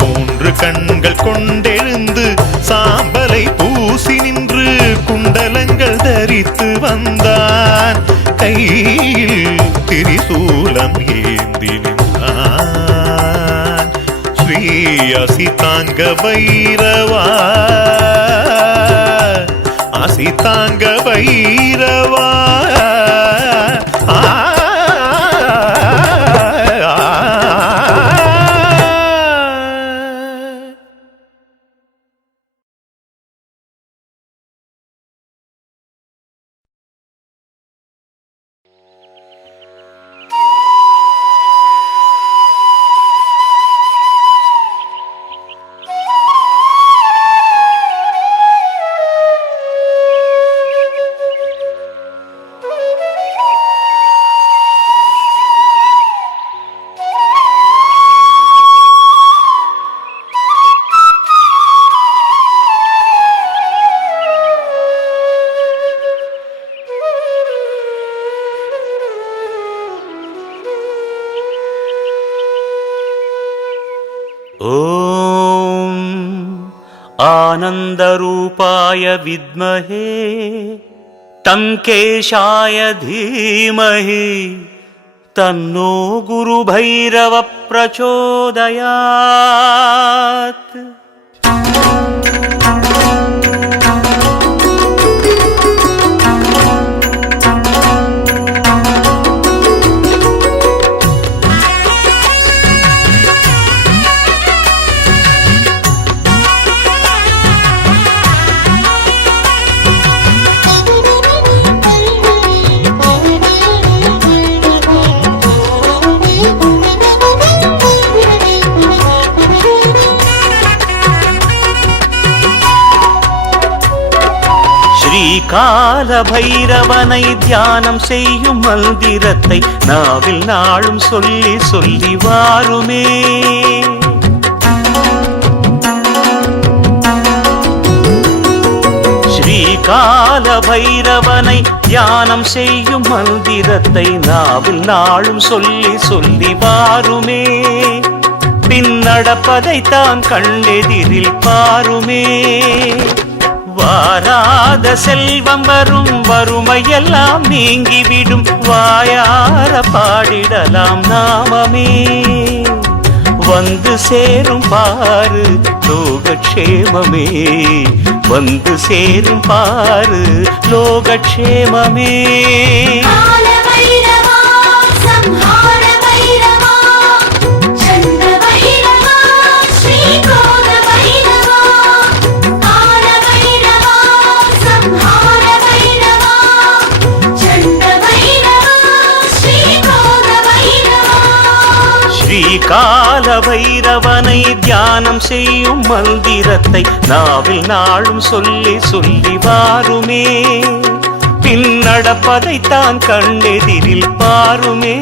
3 கண்கள் கொண்டெழுந்து சாம்பலை பூசி நின்று குண்டலங்கள் தரித்து வந்தான். கையில் திரிசூலம் ஏந்தி நின்றான். ஸ்ரீ அசிதாங்க பைரவா, அசிதாங்க பைரவா. ॐ आनन्दरूपाय विद्महे टङ्केशाय धीमहि तन्नो गुरुभैरव प्रचोदयात्। கால பைரவனை தியானம் செய்யும் மந்திரத்தை நாவில் நாளும் சொல்லி சொல்லி வாருமே. ஸ்ரீகால பைரவனை தியானம் செய்யும் மந்திரத்தை நாவில் நாளும் சொல்லி சொல்லி வாருமே. பின்னடப்பதைத்தான் கண்ணெதிரில் பாருமே. வாராத செல்வம் வரும், வறுமையெல்லாம் நீங்கிவிடும், வாயார பாடிடலாம் நாமமே. வந்து சேரும் பாரு லோகக்ஷேமமே, வந்து சேரும் பாரு லோகக்ஷேமமே. கால பைரவனை தியானம் செய்யும் மந்திரத்தை நாவில் நாளும் சொல்லி சொல்லி வாருமே. பின்னடப்பதைத்தான் கண்ணெதிரில் பாருமே.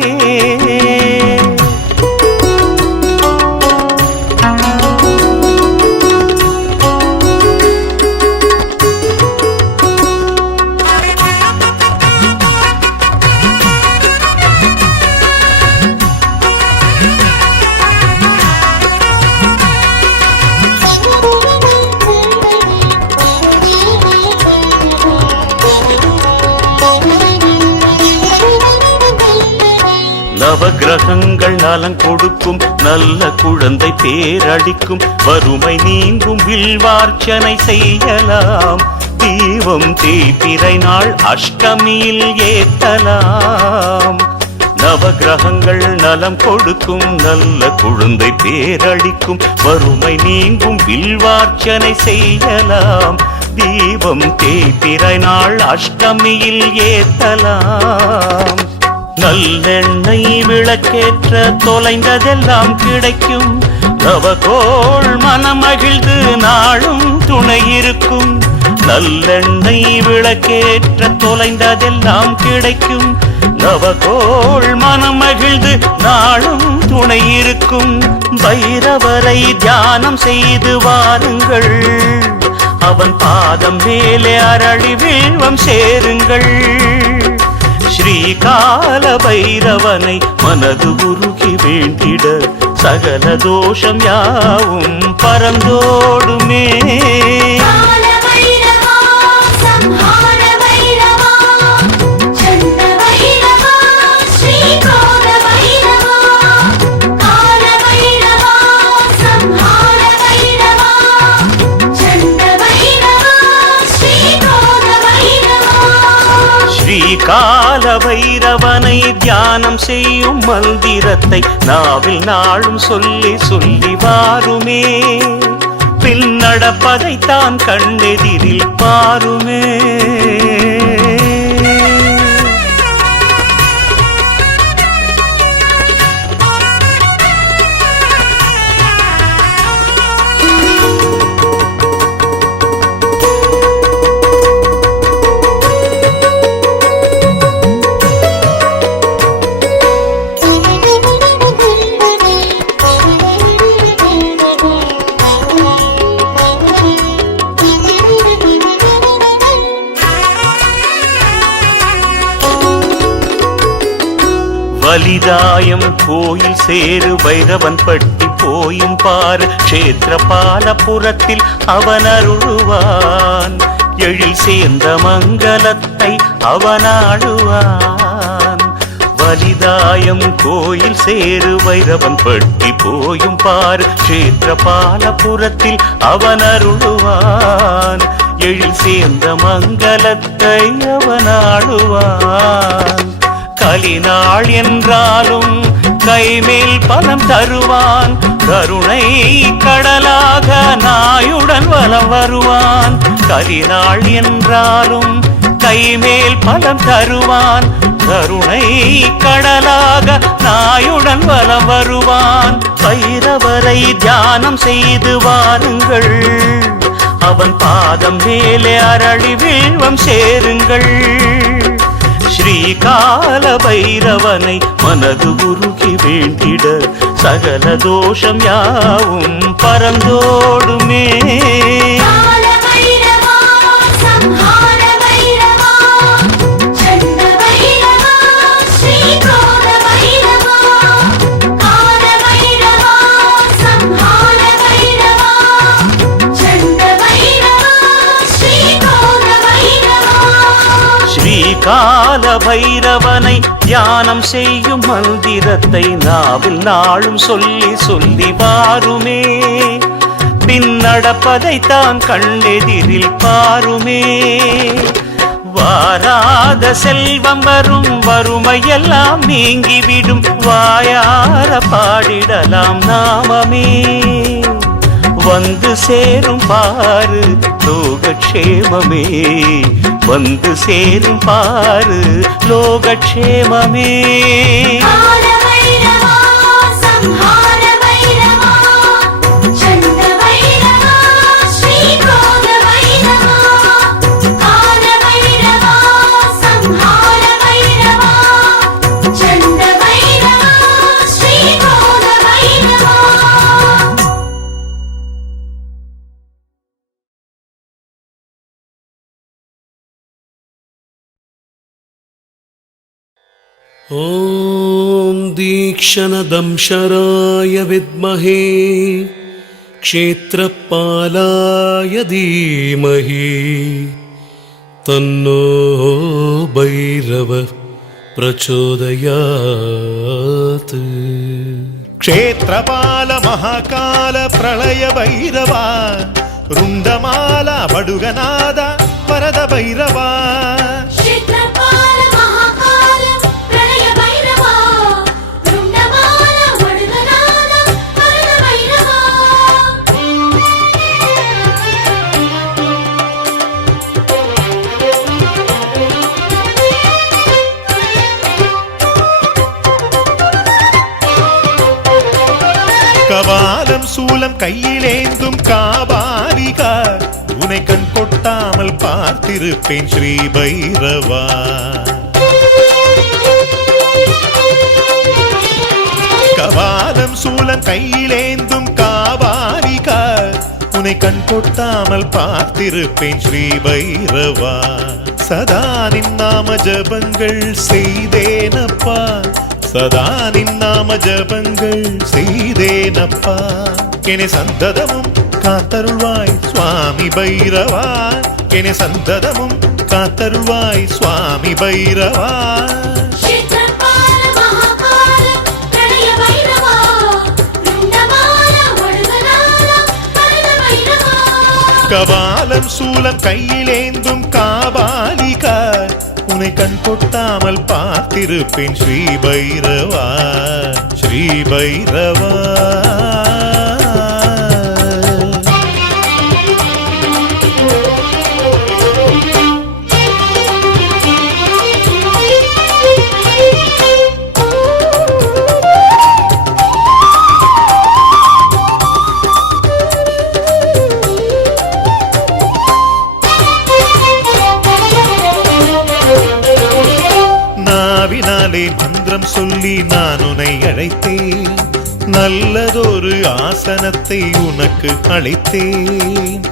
நவகிரகங்கள் நலம் கொடுக்கும், நல்ல குழந்தை பேரளிக்கும், வறுமை நீங்கும், வில்வார்ச்சனை செய்யலாம். தீபம் தேய்பிறை நாள் அஷ்டமியில் ஏற்றலாம். நவகிரகங்கள் நலம் கொடுக்கும், நல்ல குழந்தை பேரளிக்கும், வறுமை நீங்கும், வில்வார்ச்சனை செய்யலாம். தீபம் தேய்பிறை நாள் அஷ்டமியில் ஏற்றலாம். நல்லெண்ணெய் விளக்கேற்ற தொலைந்ததெல்லாம் கிடைக்கும். நவகோள் மனமகிழ்ந்து நாளும் துணை இருக்கும். நல்லெண்ணெய் விளக்கேற்ற தொலைந்ததெல்லாம் கிடைக்கும். நவகோள் மனமகிழ்ந்து நாளும் துணை இருக்கும். பைரவரை தியானம் செய்து வாருங்கள், அவன் பாதம் மேலே அரளி வீழ்வம் சேருங்கள். ஸ்ரீ ஸ்ரீகால பைரவனை மனது உருகி வேண்டிட சகல தோஷம் யாவும் பறந்தோடுமே. கால பைரவா சம்ஹார பைரவா சண்ட பைரவா ஸ்ரீகால பைரவா கால பைரவா சம்ஹார பைரவா சண்ட பைரவா ஸ்ரீகால பைரவா. ஸ்ரீகால பைரவனை தியானம் செய்யும் மந்திரத்தை நாவில் நாளும் சொல்லி சொல்லி வாருமே. பின் நடப்பதைத்தான் கண்ணெதிரில் பாருமே. வலிதாயம் கோயில் சேரு பைரவன் பட்டி போயும் பாரு க்ஷேத்திரபாலபுரத்தில் அவன் அருளுவான். எழில் சேர்ந்த மங்களத்தை அவனாடுவான். வலிதாயம் கோயில் சேரு பைரவன் பட்டி போயும் பாரு க்ஷேத்திரபாலபுரத்தில் அவன் அருளுவான். எழில் சேர்ந்த மங்களத்தை அவனாடுவான். கலிநாள் என்றாலும் கைமேல் பலம் தருவான். கருணை கடலாக நாயுடன் வலம் வருவான். கலிநாள் என்றாலும் கைமேல் பலம் தருவான். கருணை கடலாக நாயுடன் வலம் வருவான். பைரவரை தியானம் செய்து வாருங்கள். அவன் பாதம் மேலே அரளி வீழ்வம் சேருங்கள். ஸ்ரீகால பைரவனை மனது உருகி வேண்டிட சகல தோஷம் யாவும் பறந்தோடுமே. கால பைரவா சம்ஹார பைரவா சண்ட பைரவா ஸ்ரீகால பைரவா கால பைரவா சம்ஹார பைரவா சண்ட பைரவா ஸ்ரீகால பைரவா. ஸ்ரீகால பைரவனை தியானம் செய்யும் மந்திரத்தை நாவில் நாளும் சொல்லி சொல்லி வாருமே. பின் நடப்பதைத்தான் கண்ணெதிரில் பாருமே. வாராத செல்வம் வரும் வறுமையெல்லாம் நீங்கிவிடும். வாயார பாடிடலாம் நாமமே. வந்து சேரும் பாரு லோகக்ஷேமமே. வந்து சேரும் பாரு லோகக்ஷேமமே. கால பைரவா சம்ஹார பைரவா சண்ட பைரவா ஸ்ரீகால பைரவா கால பைரவா சம்ஹார பைரவா சண்ட பைரவா ஸ்ரீகால பைரவா. ॐ दीक्षणदंशराय विद्महे क्षेत्रपालाय धीमहि तन्नो भैरवः प्रचोदयात्. ಕ್ಷೇತ್ರಪಾಲ ಮಹಾಕಾಲ ಪ್ರಳಯ ಭೈರವ ರುಂಡಮಾಲ ಬಡುಗನಾದ ವರದ ಭೈರವ ಕ್ಷೇತ್ರಪಾಲ ಮಹಾಕಾಲ ಪ್ರಳಯ ಭೈರವಾ ರುಂಡಮಾಲ ವಡುಗನಾದ ವರದ ಭೈರವಾ. கபாலம் சூலம் கையிலேந்தும் காபாலிகா உனை கண் கொட்டாமல் பார்த்திருப்பேன் ஸ்ரீ பைரவா. கபாலம் சூலம் கையிலேந்தும் காபாலிகா உனை கண் கொட்டாமல் பார்த்திருப்பேன் ஸ்ரீ பைரவா. சதா நின் நாம ஜபங்கள் செய்தேனப்பா, சதா நின் நாம ஜபங்கள் செய்தேனப்பா. என்னை சந்ததமும் காத்தருள்வாய் சுவாமி பைரவா, என்னை சந்ததமும் காத்தருள்வாய் சுவாமி பைரவா. ಕ್ಷೇತ್ರಪಾಲ ಮಹಾಕಾಲ ಪ್ರಣಯ ಭೈರವ ರುಂಡಮಾಲ ಒಡಗನಾಲ ಪರಮ ಭೈರವ. கபாலம் சூலம் கையிலேந்தும் காபாலிகா, உன்னை கண் கொட்டாமல் பார்த்திருப்பேன் ஸ்ரீ பைரவா, ஸ்ரீ பைரவா. நாவினாலே மந்திரம் சொல்லி நான் உன்னை அழைத்தேன், நல்லதொரு ஆசனத்தை உனக்கு அளித்தேன்.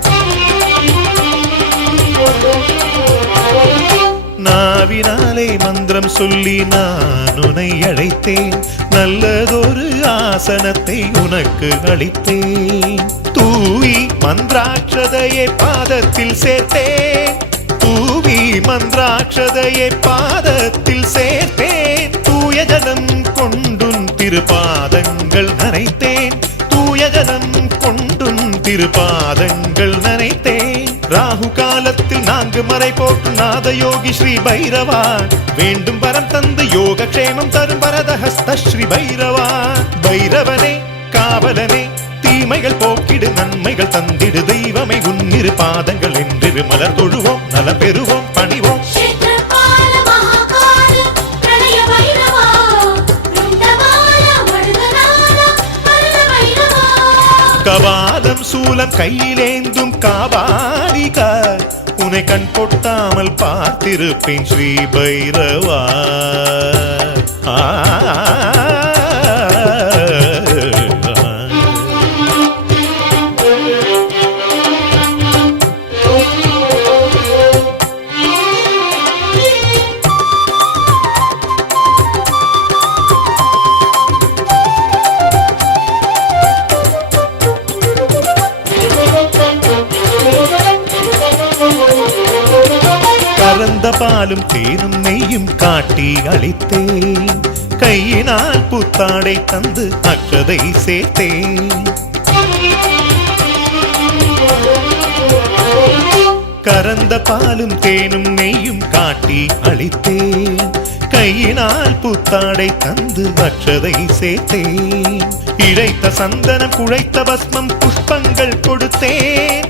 நாவினாலே மந்திரம் சொல்லி நான் உன்னை அழைத்தேன், நல்லதொரு ஆசனத்தை உனக்கு அளித்தேன். தூவி மந்திராட்சதையை பாதத்தில் சேர்த்தேன், தூவி மந்திராட்சதையை பாதத்தில் சேர்த்தேன். தூய ஜலம் கொண்டுன் திருப்பாதங்கள் நனைத்தேன், தூய ஜலம் கொண்டுன் திருப்பாதங்கள் நனைத்தேன். ராகு காலத்தில் 4 மறை போட்டு நாத யோகி ஸ்ரீ பைரவா, வேண்டும் வரம் தந்து யோக க்ஷேமம் தரும் வரதஹஸ்த ஸ்ரீ பைரவா. பைரவனே காவலனே தீமைகள் போக்கிடு நன்மைகள் தந்திடு தெய்வமே உன்னிரு பாதங்கள் என்று மலர் தொழுவோம் நலம் பெறுவோம் பணிவோம். ಕ್ಷೇತ್ರಪಾಲ ಮಹಾಕಾಲ ಪ್ರಣಯ ಭೈರವ ರುಂಡಮಾಲ ಒಡಗನಾಲ ಪರಮ ಭೈರವ. கபாலம் சூலம் கையிலேந்தும் காபாலிகா, உன்னை கண் கொட்டாமல் பார்த்திருப்பேன் ஸ்ரீ பைரவா. கறந்த பாலும் தேனும் நெய்யும் காட்டி அளித்தேன், கையினால் புத்தாடை தந்து அக்ஷதை சேர்த்தேன். கறந்த பாலும் தேனும் நெய்யும் காட்டி அளித்தேன், கையினால் புத்தாடை தந்து அக்ஷதை சேர்த்தேன். இழைத்த சந்தனம் குழைத்த பஸ்மம் புஷ்பங்கள் கொடுத்தேன்,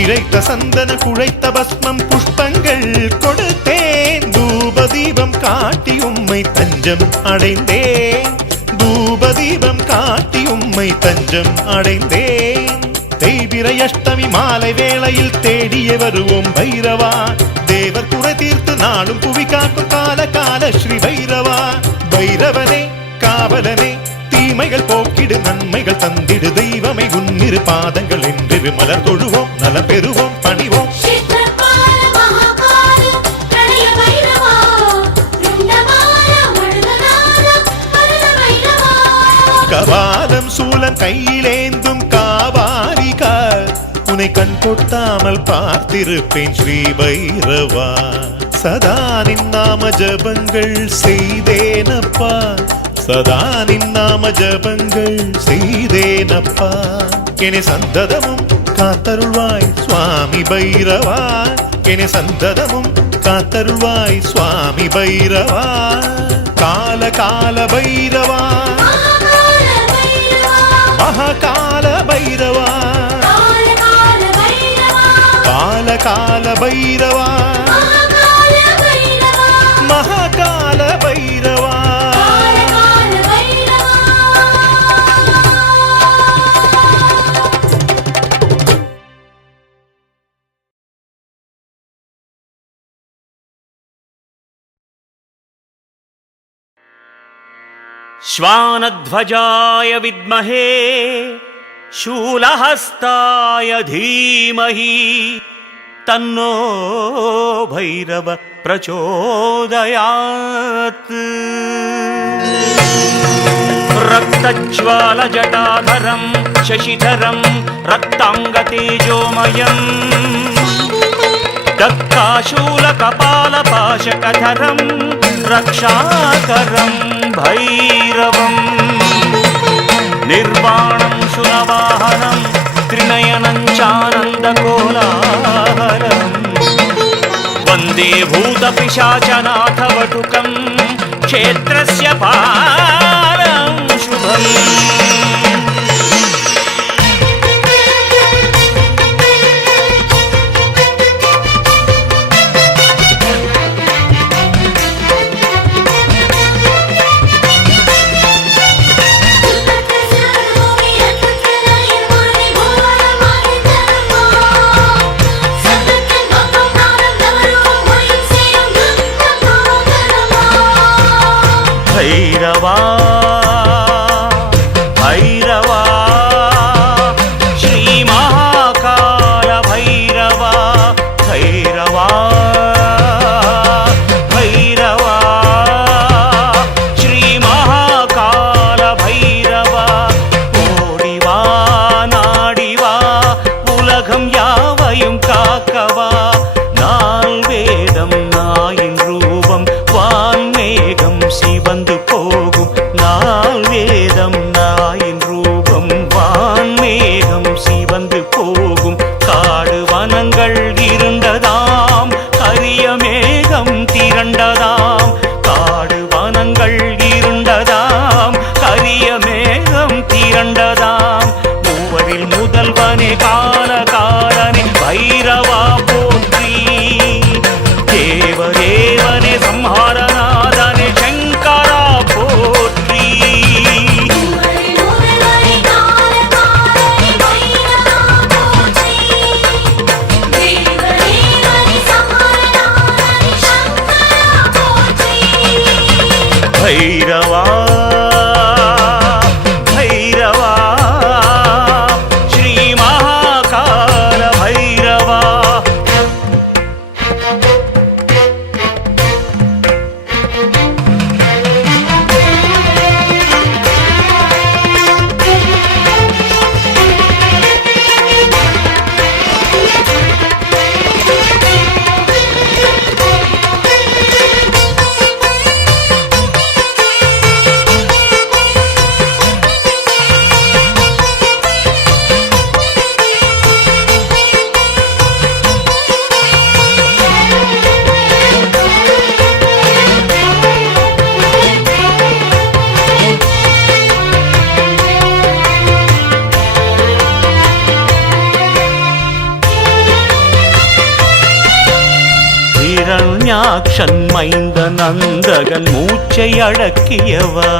இழைத்த சந்தன குழைத்த பஸ்மம் புஷ்பங்கள் கொடுத்தேன். தூபதீபம் காட்டி உம்மை தஞ்சம் அடைந்தேன், தூபதீபம் காட்டி உம்மை தஞ்சம் அடைந்தேன். தேய்பிறை அஷ்டமி மாலை வேளையில் தேடியே வருவோம் பைரவா, தேவர் குறை தீர்த்து நாடும் புவி காக்கும் கால கால ஸ்ரீ பைரவா. பைரவனே காவலனே தீமைகள் போக்கிடு நன்மைகள் தந்திடு தெய்வமே உன்னிரு பாதங்கள் என்று மலர் தொழுவோம் நலம் பெறுவோம் பணிவோம். ಕ್ಷೇತ್ರಪಾಲ ಮಹಾಕಾಲ ಪ್ರಣಯ ಭೈರವ ರುಂಡಮಾಲ ಒಡಗನಾಲ ಪರಮ ಭೈರವ. கபாலம் சூலம் கையிலேந்தும் காபாலிகா, உன்னை கண் கொட்டாமல் பார்த்திருப்பேன் ஸ்ரீ பைரவா. சதா நின் நாம ஜபங்கள் செய்தேனப்பா, சதா நின் நாம ஜபங்கள் செய்தேனப்பா. என்னை சந்ததமும் காத்தருள்வாய் சுவாமி பைரவா, என்னை சந்ததமும் காத்தருள்வாய் சுவாமி பைரவா. கால கால பைரவா மகாகால பைரவா, கால கால பைரவா மகாகால பைரவா. श्वानध्वजाय विद्महे शूलहस्ताय धीमहि तन्नो भैरव प्रचोदयात् रक्तज्वालजटाधरं शशिधरं रक्ताङ्गतेजोमयम् दत्ताशूलकपालपाशकधरं रक्षाकरं भैरवम् निर्वाणं शुनवाहनं त्रिनयनं चानन्दकोलाहलम् वन्दे भूतपिशाचनाथवटुकं क्षेत्रस्य पारं शुभम् भैरवा भैरवा श्रीमहाकाल भैरवा भैरवा भैरवा श्रीमहाकाल भैरवा ओडिवा नाडिवा उलगम यावयुम काकवा नाल वेदम नायिन रूपम वान्मेघम சிவந்து போகும் நாள் வேதம் நாயின் ரூபம் வான்மேகம் சிவந்து போகும் காடு வனங்கள் இருண்டதாம் கரிய மேகம் திரண்டதாம் காடு வனங்கள் இருண்டதாம் கரிய மேகம் திரண்டதாம் மூவரில் முதல்வனே காலகாலனே பைரவா போற்றி தேவதேவனே சம்ஹாரநாதனே भैरवा भैरवा श्री महाकाल भैरवा இரண்யாக்ஷன் மைந்த நந்தகன் மூச்சை அடக்கியவா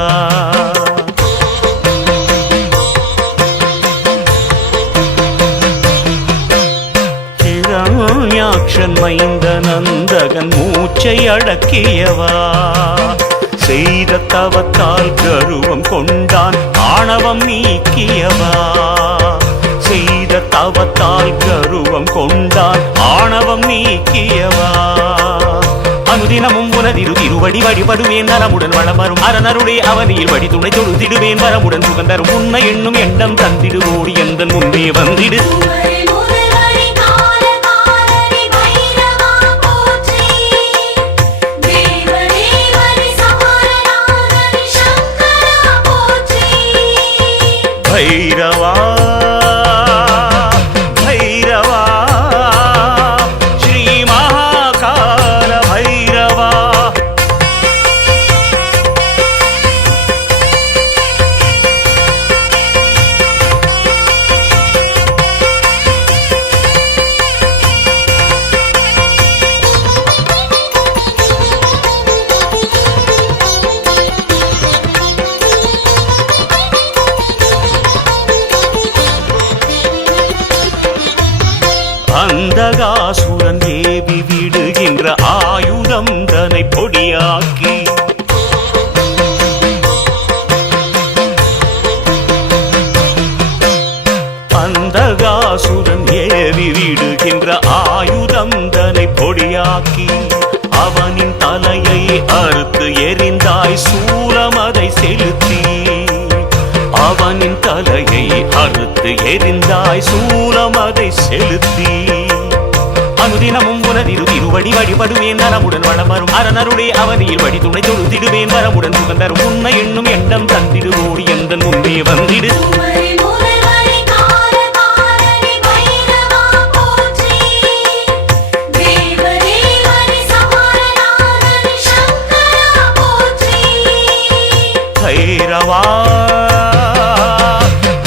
இரண்யாக்ஷன் மைந்த நந்தகன் மூச்சை அடக்கியவா செய்த தவத்தால் கருவம் கொண்டான் ஆணவம் நீக்கியவா செய்த தவத்தால் கருவம் கொண்டான் ஆணவம் நீக்கியவா அனுதினமும் உனதிரு திருவடி வழிபடுவேன் நலமுடன் வளம் வரும் அரணருடைய அவனியில் வழி துணை தொழுதிடுவேன் வரமுடன் சுகந்தரும் உன்னை எண்ணும் எண்ணம் தந்திடுவோடி எந்த முன்பே வந்திடு भैरवा भैरवा श्री महाकाल भैरवा எறிந்தாய் சூலமதை செலுத்தி அவனின் தலையை அறுத்து எறிந்தாய் சூலமதை செலுத்தி அனுதினமும் உனதிரு திருவடி வழிபடுவேன் நலமுடன் வளமரும் அரணருடைய அவனியில் வழி துணை தொழுதிடுவேன் வரமுடன் சுகந்தரும் உன்னை எண்ணும் எண்ணம் தந்திடுவோடி எந்த முன்பே வந்திடு குமரி முதல்வரி கால காலனி பைரவா போற்றி தேவதேவனி சமரநாதனி சங்கரா போற்றி பைரவா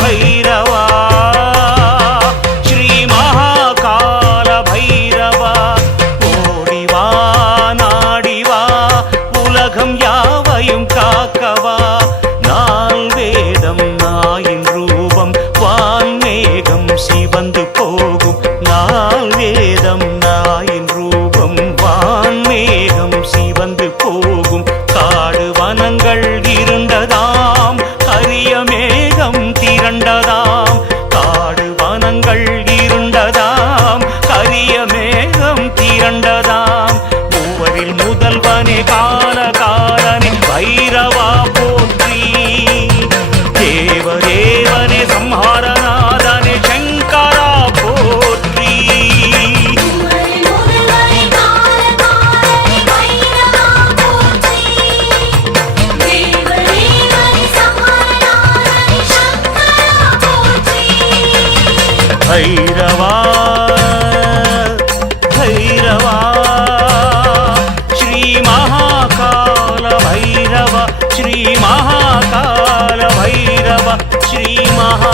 பைரவா ஸ்ரீ மகாகால பைரவா ஓடிவா நாடிவா உலகம் யாவையும் காக்கவா நால் வேதம் நாயின் ரூபம் வான்மேகம் சிவந்து போகும் நால் வேதம் நாயின் ரூபம் வான்மேகம் சிவந்து போகும் காடு வனங்கள் இருண்டதாம் அரிய மேகம் திரண்டதாம் காடு வனங்கள் இருண்டதாம் அரிய மேகம் திரண்டதாம் மூவரில் முதல்வனே கால காலனே பைரவா போற்றி தேவதேவனே சம்ஹாரநாதனே சங்கரா போற்றி குமரி முதல்வரி கால காலனி பைரவா போற்றி தேவதேவனி சமரநாதனி சங்கரா போற்றி பைரவா பைரவா ஸ்ரீ மகாகால பைரவ ஸ்ரீ மகாகால பைரவ ஸ்ரீ மகா